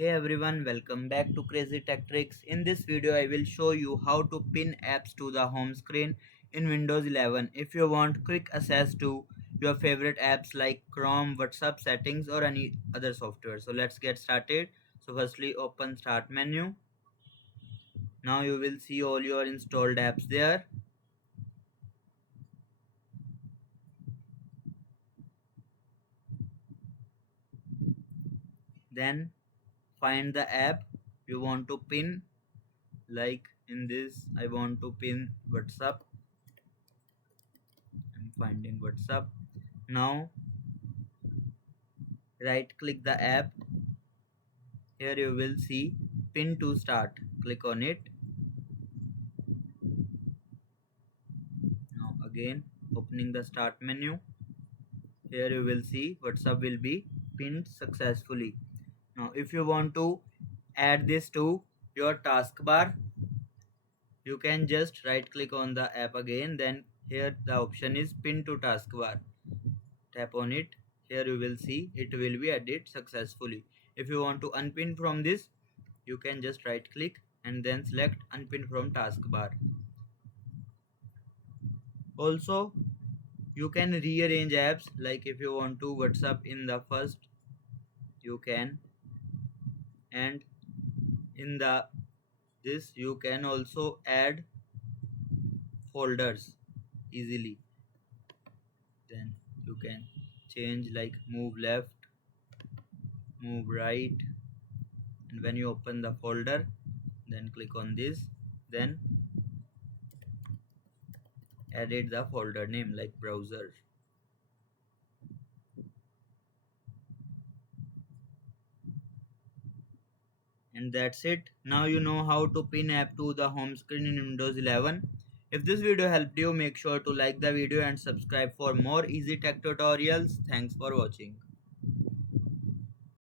Hey everyone, welcome back to Crazy Tech Tricks. In this video, I will show you how to pin apps to the home screen in Windows 11 if you want quick access to your favorite apps like Chrome, WhatsApp settings or any other software. So let's get started. So firstly, open Start menu. Now you will see all your installed apps there. Then find the app you want to pin. Like in this, I want to pin WhatsApp. I'm finding WhatsApp. Now right click the app. Here you will see pin to start. Click on it. Now again opening the start menu. Here you will see WhatsApp will be pinned successfully. Now if you want to add this to your taskbar, you can just right click on the app again. Then here the option is pin to taskbar. Tap on it. Here you will see it will be added successfully. If you want to unpin from this, you can just right click and then select unpin from taskbar. Also, you can rearrange apps, like if you want to WhatsApp in the first, you can, and in the this you can also add folders easily. Then you can change like move left, move right, and when you open the folder, then click on this, then edit the folder name like browser. And that's it. Now you know how to pin app to the home screen in Windows 11. If this video helped you, make sure to like the video and subscribe for more easy tech tutorials. Thanks for watching.